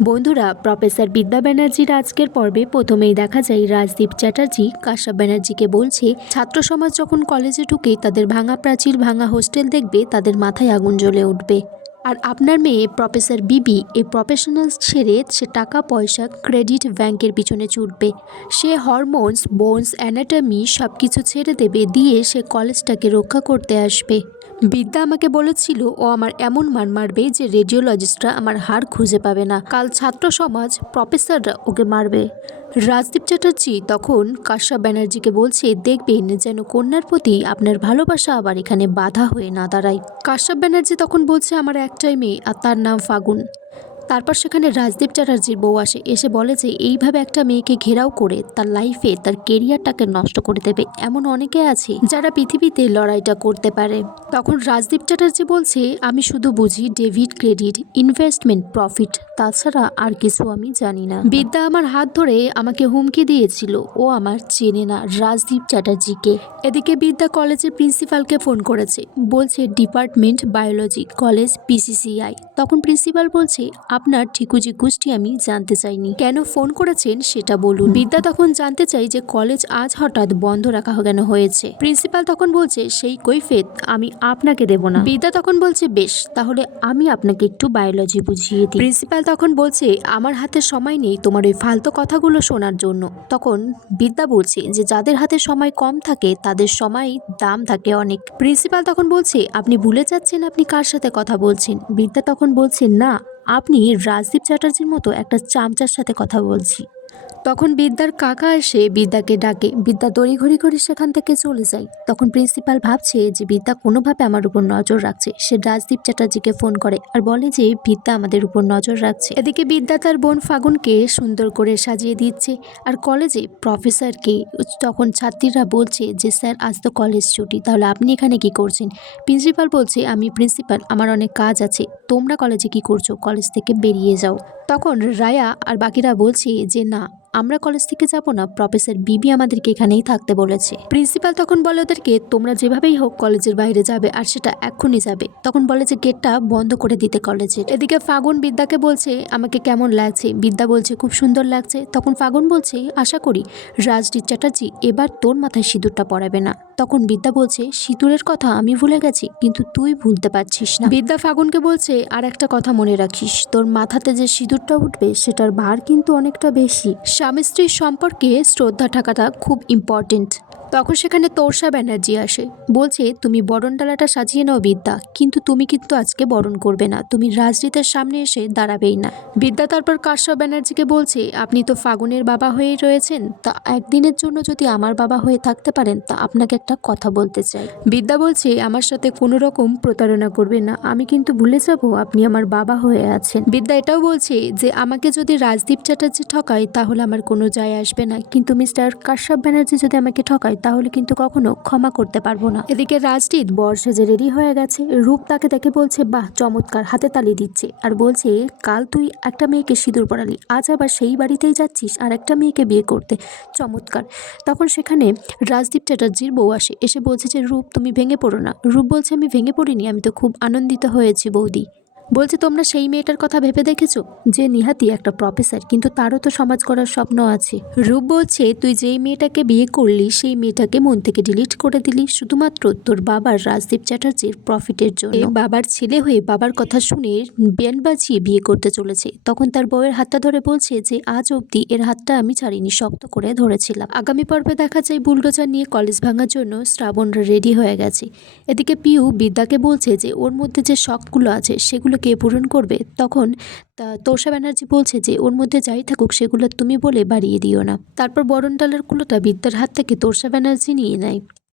বন্ধুরা, প্রফেসর বিদ্যা ব্যানার্জির আজকের পর্বে প্রথমেই দেখা যায় রাজদীপ চ্যাটার্জি কাশ্যপ ব্যানার্জিকে বলছে, ছাত্র সমাজ যখন কলেজে ঢুকে তাদের ভাঙা প্রাচীর, ভাঙা হোস্টেল দেখবে, তাদের মাথায় আগুন জ্বলে উঠবে। আর আপনার মেয়ে প্রফেসর বিবি এই প্রফেশনালস ছেড়ে সে টাকা পয়সা, ক্রেডিট, ব্যাংকের পিছনে ছুটবে। সে হরমোনস, বোনস, অ্যানাটমি সব কিছু ছেড়ে দেবে, দিয়ে সে কলেজটাকে রক্ষা করতে আসবে। বিদ্যা আমাকে বলেছিল ও আমার এমন মান মারবে যে রেডিওলজিস্টরা আমার হাড় খুঁজে পাবে না। কাল ছাত্র সমাজ, প্রফেসররা ওকে মারবে। রাজদীপ চ্যাটার্জি তখন কাশ্যপ ব্যানার্জিকে বলছে, দেখবেন যেন কন্যার প্রতি আপনার ভালোবাসা আবার এখানে বাধা হয়ে না দাঁড়ায়। কাশ্যপ ব্যানার্জি তখন বলছে, আমার একটাই মেয়ে আর তার নাম ফাগুন। তারপর সেখানে রাজদীপ চ্যাটার্জির বউ এসে বলে যে এইভাবে একটা মেয়েকে ঘেরাও করে তার লাইফে, তার কেরিয়ারটাকে নষ্ট করে দেবে এমন অনেকে আছে যারা পৃথিবীতে লড়াইটা করতে পারে। তখন রাজদীপ চ্যাটার্জি বলছে, আমি শুধু বুঝি ডেবিট, ক্রেডিট, ইনভেস্টমেন্ট, প্রফিট, তাছাড়া আর কিছু আমি জানি না। বিদ্যা আমার হাত ধরে আমাকে হুমকি দিয়েছিল, ও আমার চেনে না রাজদীপ চ্যাটার্জিকে। এদিকে বিদ্যা কলেজের প্রিন্সিপালকে ফোন করেছে, বলছে ডিপার্টমেন্ট বায়োলজি, কলেজ PCCI। তখন প্রিন্সিপাল বলছে, আপনার ঠিকুজি গোষ্ঠী আমি জানতে চাইনি, কেন ফোন করেছেন সেটা বলুন। বিদ্যা তখন জানতে চাই যে কলেজ আজ হঠাৎ বন্ধ রাখা কেন হয়েছে। প্রিন্সিপাল তখন বলছে, সেই কৈফিয়ত আমি আপনাকে দেব না। বিদ্যা তখন বলছে, বেশ, তাহলে আমি আপনাকে একটু বায়োলজি বুঝিয়ে দিই। প্রিন্সিপাল তখন বলছে, আমার হাতে সময় নেই তোমার ওই ফালতু কথাগুলো শোনার জন্য। তখন বিদ্যা বলছে যে যাদের হাতে সময় কম থাকে তাদের সময় দাম থাকে অনেক। প্রিন্সিপাল তখন বলছে, আপনি ভুলে যাচ্ছেন আপনি কার সাথে কথা বলছেন। বিদ্যা তখন বলছে, না, আপনি রাজদীপ চ্যাটার্জির মতো একটা চামচার সাথে কথা বলছি। তখন বিদ্যার কাকা এসে বিদ্যাকে ডাকে, বিদ্যা তড়িঘড়ি করে সেখান থেকে চলে যায়। তখন প্রিন্সিপাল ভাবছে যে বিদ্যা কোনোভাবে আমার উপর নজর রাখছে। সে রাজদীপ চ্যাটার্জিকে ফোন করে আর বলে যে বিদ্যা আমাদের উপর নজর রাখছে। এদিকে বিদ্যা তার বোন ফাগুনকে সুন্দর করে সাজিয়ে দিচ্ছে। আর কলেজে প্রফেসরকে তখন ছাত্রীরা বলছে যে স্যার, আজ তো কলেজ ছুটি, তাহলে আপনি এখানে কি করছেন। প্রিন্সিপাল বলছে, আমি প্রিন্সিপাল, আমার অনেক কাজ আছে, তোমরা কলেজে কি করছো, কলেজ থেকে বেরিয়ে যাও। তখন রায়া আর বাকিরা বলছে যে না, আমরা কলেজ থেকে যাব না, প্রফেসর বিবি আমাদেরকে এখানেই থাকতে বলেছে। প্রিন্সিপাল তখন বলে ওদেরকে, তোমরা যেভাবেই হোক কলেজের বাইরে যাবে, আর সেটা এক্ষুনি যাবে। তখন বলে যে গেটটা বন্ধ করে দিতে কলেজের। এদিকে ফাগুন বিদ্যাকে বলছে, আমাকে কেমন লাগছে। বিদ্যা বলছে, খুব সুন্দর লাগছে। তখন ফাগুন বলছে, আশা করি রাজদীপ চ্যাটার্জি এবার তোর মাথায় সিঁদুরটা পরাবে না। তখন বিদ্যা বলছে, সিঁদুরের কথা আমি ভুলে গেছি, কিন্তু তুই ভুলতে পারছিস না। বিদ্যা ফাগুনকে বলছে, আর একটা কথা মনে রাখিস, তোর মাথাতে যে সিঁদুরটা উঠবে সেটার ভার কিন্তু অনেকটা বেশি। স্বামী স্ত্রীর সম্পর্কে শ্রদ্ধা থাকাটা খুব ইম্পর্টেন্ট। তখন সেখানে তোর্সা ব্যানার্জি আসে, বলছে, তুমি বরণ ডালাটা সাজিয়ে নাও বিদ্যা, কিন্তু তুমি কিন্তু আজকে বরণ করবে না, তুমি রাজদীপের সামনে এসে দাঁড়াবেই না। বিদ্যা তারপর কাশ্যপ ব্যানার্জিকে বলছে, আপনি তো ফাগুনের বাবা হয়েই রয়েছেন, তা একদিনের জন্য যদি আমার বাবা হয়ে থাকতে পারেন তা আপনাকে একটা কথা বলতে চাই। বিদ্যা বলছে, আমার সাথে কোনো রকম প্রতারণা করবেন না, আমি কিন্তু ভুলে যাব আপনি আমার বাবা হয়ে আছেন। বিদ্যা এটাও বলছে যে আমাকে যদি রাজদীপ চ্যাটার্জি ঠকায় তাহলে আমার কোনো যায় আসবে না, কিন্তু মিস্টার কাশ্যপ ব্যানার্জি যদি আমাকে ঠকায় তাহলে কিন্তু কখনো ক্ষমা করতে পারবো না। এদিকে রাজদীপ বর সেজে রেডি হয়ে গেছে। রূপ তাকে দেখে বলছে, বাহ, চমৎকার, হাতে তালি দিচ্ছে। আর বলছে, কাল তুই একটা মেয়েকে সিঁদুর পরালি, আজ আবার সেই বাড়িতেই যাচ্ছিস আর একটা মেয়েকে বিয়ে করতে, চমৎকার। তখন সেখানে রাজদীপ চ্যাটার্জির বউ এসে বলছে যে রূপ, তুমি ভেঙে পড়ো না। রূপ বলছে, আমি ভেঙে পড়িনি, আমি তো খুব আনন্দিত হয়েছি বৌদি। বলছে, তোমরা সেই মেয়েটার কথা ভেবে দেখেছো যে নিহাতি একটা প্রফেসর, কিন্তু তারও তো সমাজ করার স্বপ্ন আছে। রূপ বলছে, তুই যেই মেয়েটাকে বিয়ে করলি সেই মেয়েটাকে মন থেকে ডিলিট করে দিলি শুধুমাত্র তোর বাবার, রাজদীপ চ্যাটার্জির প্রফিটের জন্য। বাবার ছেলে হয়ে বাবার কথা শুনে ব্যান্ড বাজিয়ে বিয়ে করতে চলেছে। তখন তার বউয়ের হাতটা ধরে বলছে যে আজ অবধি এর হাতটা আমি ছাড়িনি, শক্ত করে ধরেছিলাম। আগামী পর্বে দেখা যায় বুলডোজার নিয়ে কলেজ ভাঙার জন্য শ্রাবণ রেডি হয়ে গেছে। এদিকে পিউ বিদ্যাকে বলছে যে ওর মধ্যে যে শখগুলো আছে সেগুলো কে পূরণ করবে। তখন তোষা ব্যানার্জি বলছে যে ওর মধ্যে যাই থাকুক সেগুলো তুমি বলে বাড়িয়ে দিও না। তারপর বরণ ডালার কুলোটা বিদ্যার হাত থেকে তোষা ব্যানার্জি নিয়ে নেয়।